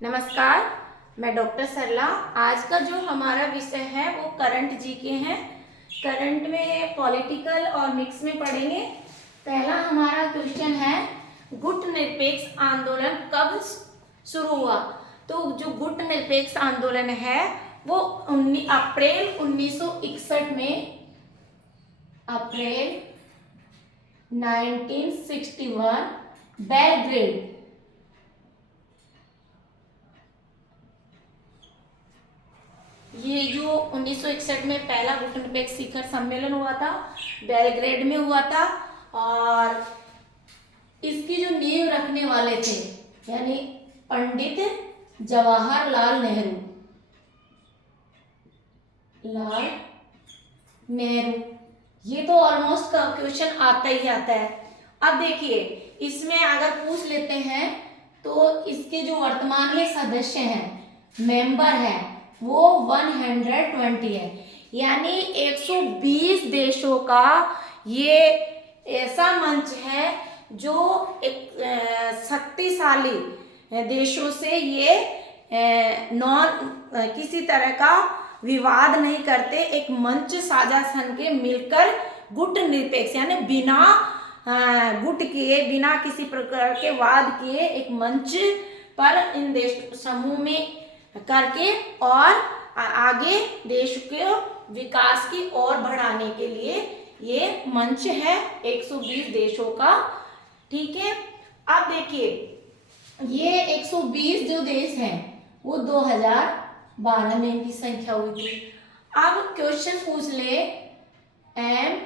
नमस्कार, मैं डॉक्टर सरला। आज का जो हमारा विषय है वो करंट जीके है। करंट में पॉलिटिकल और मिक्स में पढ़ेंगे। पहला हमारा क्वेश्चन है, गुट निरपेक्ष आंदोलन कब शुरू हुआ? तो जो गुट निरपेक्ष आंदोलन है वो अप्रैल 1961 में, अप्रैल 1961 बेलग्रेड, ये जो 1961 में पहला गुट निरपेक्ष शिखर सम्मेलन हुआ था, बेलग्रेड में हुआ था। और इसकी जो नींव रखने वाले थे यानी पंडित जवाहरलाल नेहरू। ये तो ऑलमोस्ट क्वेश्चन आता ही आता है। अब देखिए, इसमें अगर पूछ लेते हैं तो इसके जो वर्तमान में सदस्य हैं, मेंबर हैं, वो 120 है, यानी 120 देशों का ये ऐसा मंच है जो एक शक्तिशाली देशों से ये किसी तरह का विवाद नहीं करते, एक मंच साझा सन के मिलकर गुट निरपेक्ष यानी बिना गुट किए, बिना किसी प्रकार के वाद किए एक मंच पर इन देश समूह में करके और आगे देश के विकास की ओर बढ़ाने के लिए ये मंच है 120 देशों का। ठीक है, अब देखिए ये 120 जो देश हैं वो 2012 में इनकी संख्या हुई थी। अब क्वेश्चन पूछ ले एम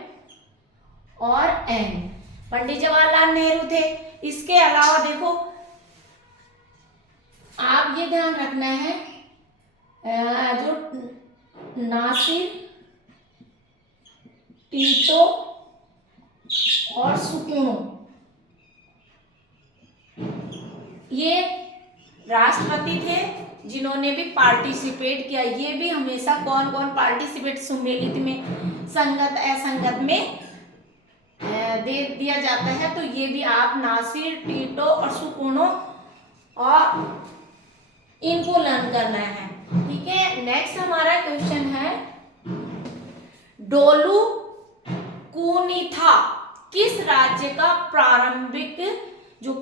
और एन, पंडित जवाहरलाल नेहरू थे। इसके अलावा देखो, आप ये ध्यान रखना है जो नासिर, टीटो और सुकर्णो, ये राष्ट्रपति थे जिन्होंने भी पार्टिसिपेट किया। ये भी हमेशा कौन कौन पार्टिसिपेट सम्मिलित में, संगत असंगत में दे दिया जाता है। तो ये भी आप नासिर, टीटो और सुकर्णो और इनको लर्न करना है। ठीक है, नेक्स्ट हमारा क्वेश्चन है, डोलू कुनीथा किस राज्य का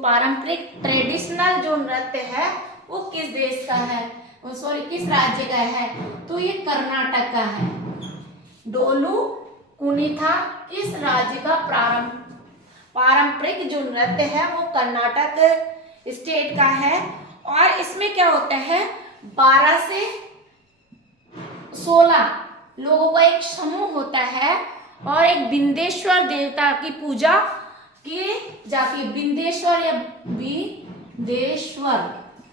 पारंपरिक ट्रेडिशनल जो नृत्य है वो किस देश का है, किस राज्य का है? तो ये कर्नाटक का है। डोलू कुनीथा किस राज्य का पारंपरिक जो नृत्य है वो कर्नाटक स्टेट का है। और इसमें क्या होता है, 12 से 16 लोगों का एक समूह होता है और एक बिंदेश्वर देवता की पूजा की जाती है। बिंदेश्वर या बिंदेश्वर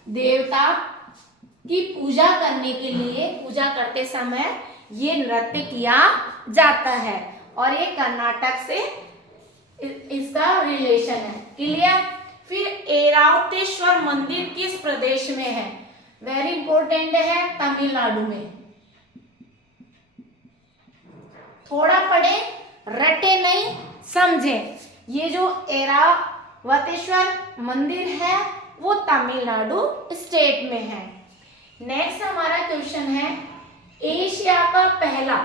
देवता की पूजा करने के लिए, पूजा करते समय ये नृत्य किया जाता है और ये कर्नाटक से इसका रिलेशन है। क्लियर? फिर ऐरावतेश्वर मंदिर किस प्रदेश में है? वेरी इंपॉर्टेंट है, तमिलनाडु में। थोड़ा पढ़े, रटे नहीं, समझे। ये जो ऐरावतेश्वर मंदिर है वो तमिलनाडु स्टेट में है। नेक्स्ट हमारा क्वेश्चन है, एशिया का पहला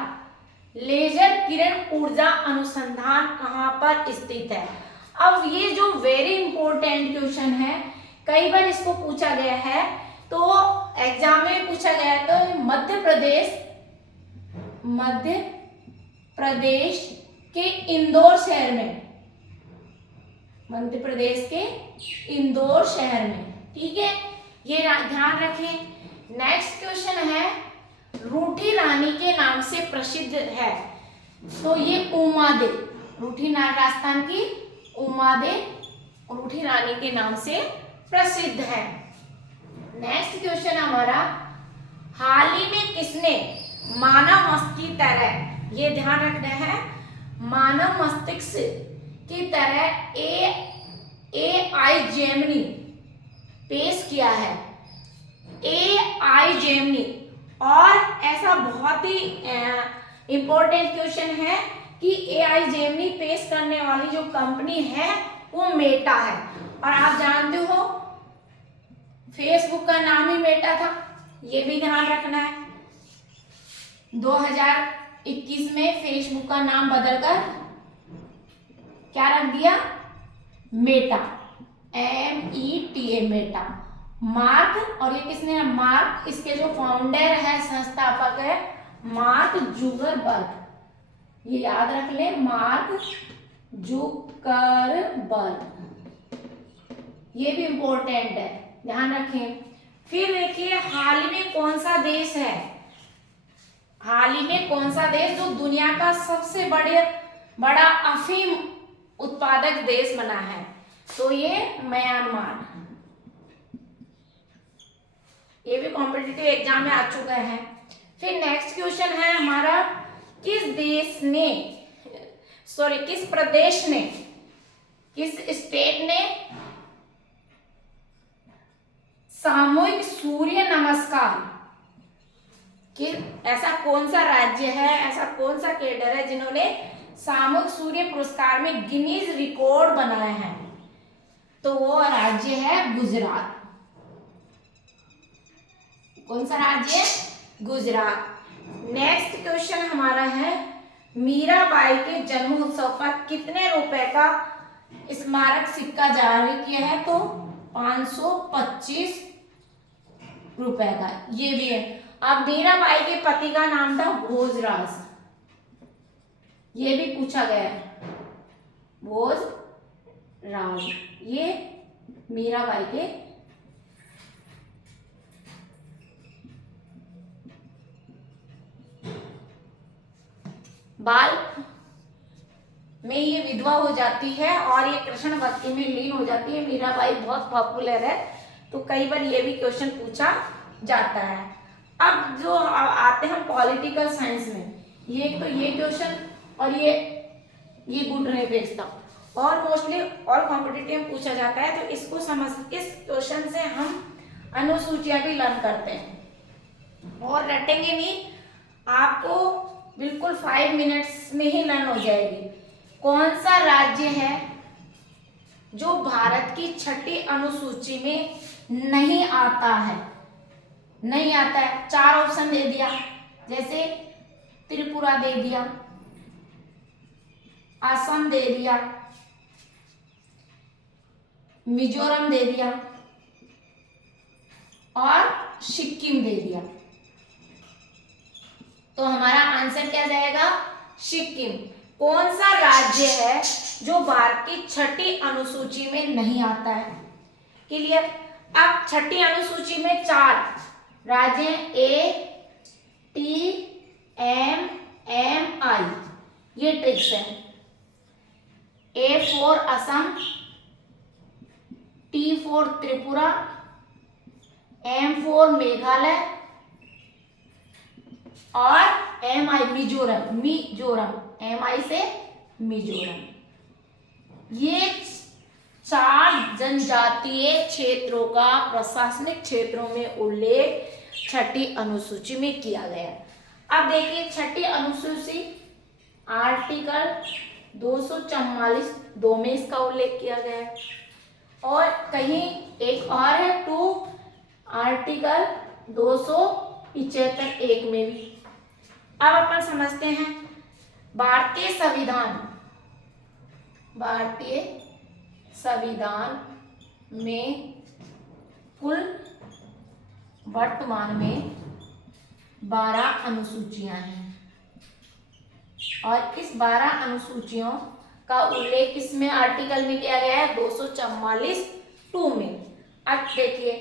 लेजर किरण ऊर्जा अनुसंधान कहां पर स्थित है? अब ये जो वेरी इंपॉर्टेंट क्वेश्चन है, कई बार इसको पूछा गया है, तो एग्जाम में पूछा गया है। तो मध्य प्रदेश के इंदौर शहर में, मध्य प्रदेश के इंदौर शहर में। ठीक है, ये ध्यान रखें। नेक्स्ट क्वेश्चन है, रूठी रानी के नाम से प्रसिद्ध है? तो ये उमादे, रूठी राजस्थान की उमादे रूठी रानी के नाम से प्रसिद्ध है। नेक्स्ट क्वेश्चन हमारा, हाल ही में किसने मानव मस्तिष्क की तरह, ये ध्यान रखना है, मानव मस्तिष्क की तरह AI जेमिनी पेश किया है? AI Gemini. और ऐसा बहुत ही इंपॉर्टेंट क्वेश्चन है कि AI जेमिनी पेश करने वाली जो कंपनी है वो मेटा है। और आप जानते हो फेसबुक का नाम ही मेटा था, ये भी ध्यान रखना है। 2021 में फेसबुक का नाम बदलकर क्या रख दिया, मेटा, META, मेटा। मार्क, और ये किसने, मार्क, इसके जो फाउंडर है, संस्थापक है मार्क जुकरबर्ग, ये याद रख ले, मार्क जुकरबर्ग, ये भी इंपॉर्टेंट है, ध्यान रखें। फिर देखिए हाल ही में कौन सा देश है, हाल ही में कौन सा देश जो दुनिया का सबसे बड़ा अफीम उत्पादक देश बना है, तो ये म्यांमार। ये भी कॉम्पिटिटिव एग्जाम में आ चुका है। फिर नेक्स्ट क्वेश्चन है हमारा, किस प्रदेश ने, किस स्टेट ने सामूहिक सूर्य नमस्कार, कि ऐसा कौन सा राज्य है, ऐसा कौन सा कैडर है जिन्होंने सामूहिक सूर्य पुरस्कार में गिनीज रिकॉर्ड बनाया है, तो वो राज्य है गुजरात। कौन सा राज्य है, गुजरात। नेक्स्ट क्वेश्चन हमारा है, मीराबाई के जन्म उत्सव पर कितने रुपए का स्मारक सिक्का जारी किया है, तो 525 रुपए का, ये भी है। अब मीराबाई के पति का नाम था भोजराज, ये भी पूछा गया है, भोजराज, ये मीराबाई के बाल में ये विधवा हो जाती है और ये कृष्ण भक्ति में लीन हो जाती है। मीराबाई बहुत पॉपुलर है, तो कई बार ये भी क्वेश्चन पूछा जाता है। अब जो आते हैं पॉलिटिकल साइंस में, ये तो ये क्वेश्चन और ये गुड नहीं भेजता, और मोस्टली और कॉम्पिटिटिव पूछा जाता है, तो इसको समझ, इस क्वेश्चन से हम अनुसूचियां भी लर्न करते हैं और रटेंगे नहीं, आपको बिल्कुल 5 मिनट्स में ही लर्न हो जाएगी। कौन सा राज्य है जो भारत की 6ठी अनुसूची में नहीं आता है, नहीं आता है? 4 ऑप्शन दे दिया, जैसे त्रिपुरा दे दिया, असम दे दिया, मिजोरम दे दिया और सिक्किम दे दिया। तो हमारा आंसर क्या जाएगा, सिक्किम। कौन सा राज्य है जो भारत की 6ठी अनुसूची में नहीं आता है? क्लियर। अब 6ठी अनुसूची में 4 राज्य हैं, ATMMI, ये ट्रिक्स है। A for Assam, T for Tripura, M for Meghalaya और MI मिजोरम, MI से मिजोरम। ये 4 जनजातीय क्षेत्रों का प्रशासनिक क्षेत्रों में उल्लेख 6ठी अनुसूची में किया गया। अब देखिए 6ठी अनुसूची आर्टिकल 244(2) में इसका उल्लेख किया गया है, और कहीं एक और है 2 आर्टिकल 275(1) में भी। अब अपन समझते हैं भारतीय संविधान में कुल वर्तमान में 12 अनुसूचियां हैं, और इस 12 अनुसूचियों का उल्लेख किसमें आर्टिकल में किया गया है, 244(2) में। अब देखिए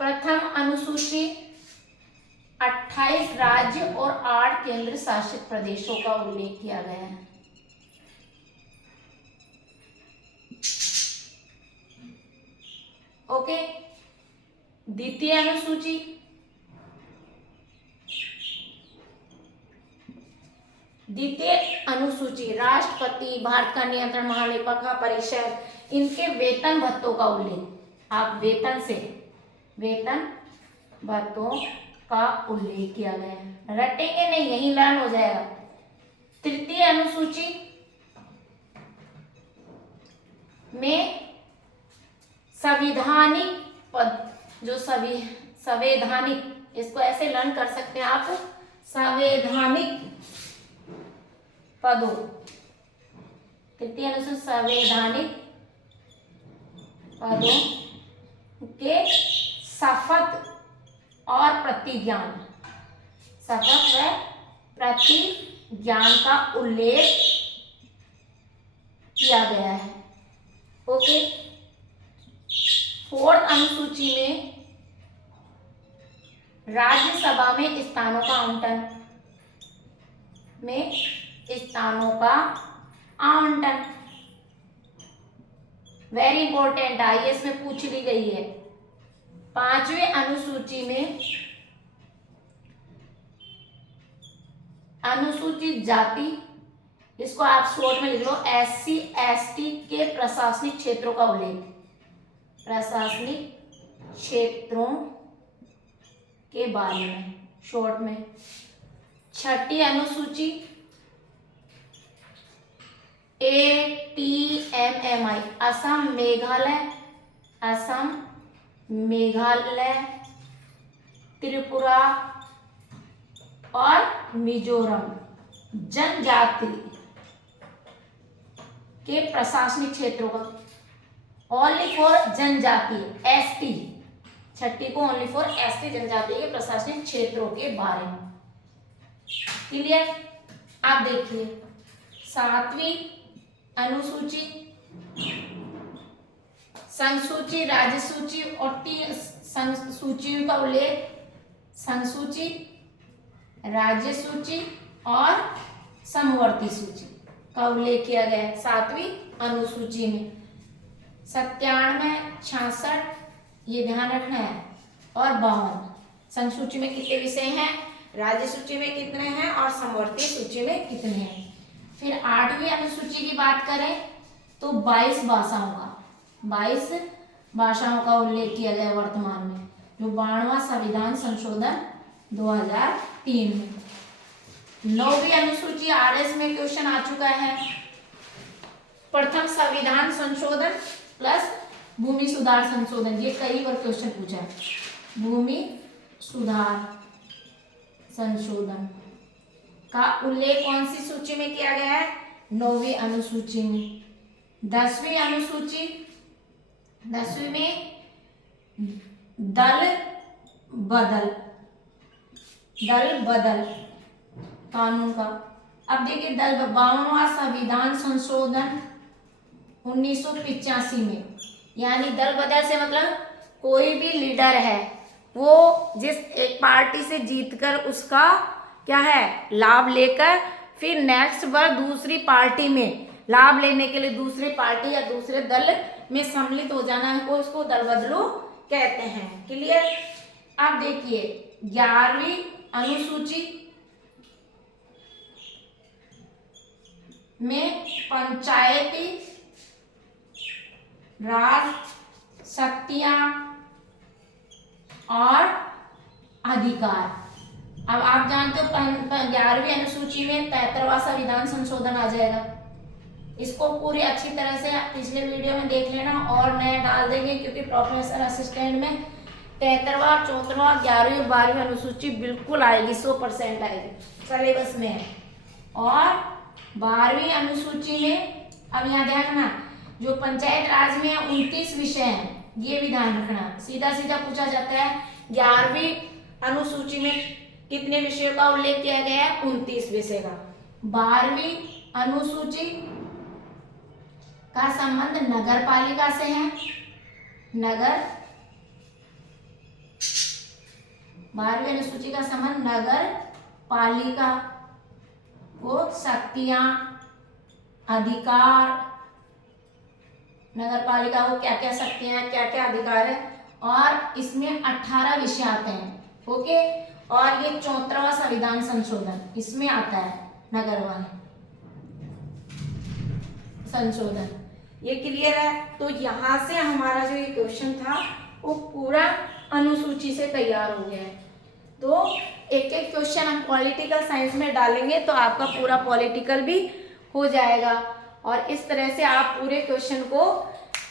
प्रथम अनुसूची 28 राज्य और 8 केंद्र शासित प्रदेशों का उल्लेख किया गया है। ओके। द्वितीय अनुसूची राष्ट्रपति, भारत का नियंत्रण महालेखा परिषद, इनके वेतन भत्तों का उल्लेख, आप वेतन भत्तों का उल्लेख किया गया है। रटेंगे नहीं, यही लर्न हो जाएगा। तृतीय अनुसूची में संवैधानिक पद जो संवैधानिक, इसको ऐसे लर्न कर सकते हैं आप, संवैधानिक पदों, तृतीय अनुसूची संवैधानिक पदों के शपथ और प्रतिज्ञान, शपथ व प्रतिज्ञान का उल्लेख किया गया है। ओके, 4th अनुसूची में राज्यसभा में स्थानों का आवंटन वेरी इंपॉर्टेंट, आईएएस में पूछ ली गई है। 5वीं अनुसूची में अनुसूचित जाति, इसको आप शॉर्ट में लिख लो SC ST के प्रशासनिक क्षेत्रों का उल्लेख, प्रशासनिक क्षेत्रों के बारे में शॉर्ट में। 6ठी अनुसूची ATMMI, असम मेघालय त्रिपुरा और मिजोरम जनजाति के प्रशासनिक क्षेत्रों का, ओनली फॉर जनजाति ST, 6ठी को ओनली फॉर ST जनजाति के प्रशासनिक क्षेत्रों के बारे में। क्लियर? आप देखिए 7वीं अनुसूची संसूची, राज्य सूची और 3 संसूचियों का उल्लेख, संसूची, राज्य सूची और समवर्ती सूची का उल्लेख किया गया है 7वीं अनुसूची में। 97, 66 ये ध्यान रखना है, और 52 संसूची में कितने विषय हैं, राज्य सूची में कितने हैं और समवर्ती सूची में कितने हैं। फिर 8वीं अनुसूची की बात करें तो 22 भाषाओं का उल्लेख किया गया वर्तमान में, जो 92वां संविधान संशोधन 2003 में। 9वीं अनुसूची RS में क्वेश्चन आ चुका है, प्रथम संविधान संशोधन प्लस भूमि सुधार संशोधन, ये कई बार क्वेश्चन पूछा है। भूमि सुधार संशोधन का उल्लेख कौन सी सूची में किया गया है, 9वीं अनुसूची में। 10वीं अनुसूची, 10वीं में दल बदल कानून का। अब देखिए 52वां संविधान संशोधन 1985 में, यानी दल बदल से मतलब कोई भी लीडर है वो जिस एक पार्टी से जीतकर उसका क्या है लाभ लेकर फिर नेक्स्ट बार दूसरी पार्टी में लाभ लेने के लिए दूसरी पार्टी या दूसरे दल में सम्मिलित हो जाना है को उसको दल बदलू कहते हैं। क्लियर? अब देखिए 11वीं अनुसूची में पंचायती राज शक्तियां और अधिकार। अब आप जानते हो 11वीं अनुसूची में 73वां संविधान संशोधन आ जाएगा। इसको पूरी अच्छी तरह से पिछले वीडियो में देख लेना और नया डाल देंगे, क्योंकि प्रोफेसर असिस्टेंट में 73वां, 74वां, 11वीं और 12वीं अनुसूची बिल्कुल आएगी, 100% आएगी, सिलेबस में है। और 12वीं अनुसूची में अब यहाँ ध्यान रखना, जो पंचायत राज में 29 विषय हैं, ये भी ध्यान रखना, सीधा सीधा पूछा जाता है। 11वीं अनुसूची में कितने विषयों का उल्लेख किया गया है, 29 विषय का। 12वीं अनुसूची का संबंध नगर पालिका से है। 12वीं अनुसूची का संबंध नगर पालिका को शक्तियां, अधिकार, नगर पालिका को क्या क्या शक्तियां, क्या क्या अधिकार है, और इसमें 18 विषय आते हैं। ओके, और ये 74वां संविधान संशोधन इसमें आता है, नगर वाले संशोधन। ये क्लियर है? तो यहाँ से हमारा जो ये क्वेश्चन था वो पूरा अनुसूची से तैयार हो गया है। तो एक एक क्वेश्चन हम पॉलिटिकल साइंस में डालेंगे तो आपका पूरा पॉलिटिकल भी हो जाएगा। और इस तरह से आप पूरे क्वेश्चन को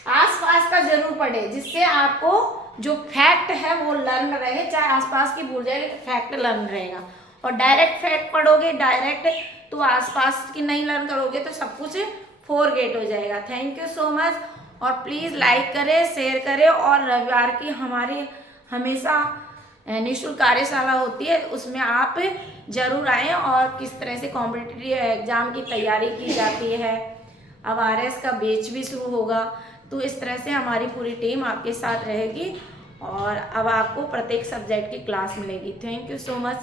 आसपास का जरूर पढ़े, जिससे आपको जो फैक्ट है वो लर्न रहे, चाहे आसपास की भूल जाए लेकिन फैक्ट लर्न रहेगा। और डायरेक्ट फैक्ट पढ़ोगे डायरेक्ट तो आसपास की नहीं लर्न करोगे तो सब कुछ फॉरगेट हो जाएगा। Thank you so much. और प्लीज़ लाइक करें, शेयर करें, और रविवार की हमारी हमेशा निःशुल्क कार्यशाला होती है, उसमें आप जरूर आएँ। और किस तरह से कॉम्पिटिटिव एग्जाम की तैयारी की जाती है, अब RS का बैच भी शुरू होगा, तो इस तरह से हमारी पूरी टीम आपके साथ रहेगी और अब आपको प्रत्येक सब्जेक्ट की क्लास मिलेगी। Thank you so much.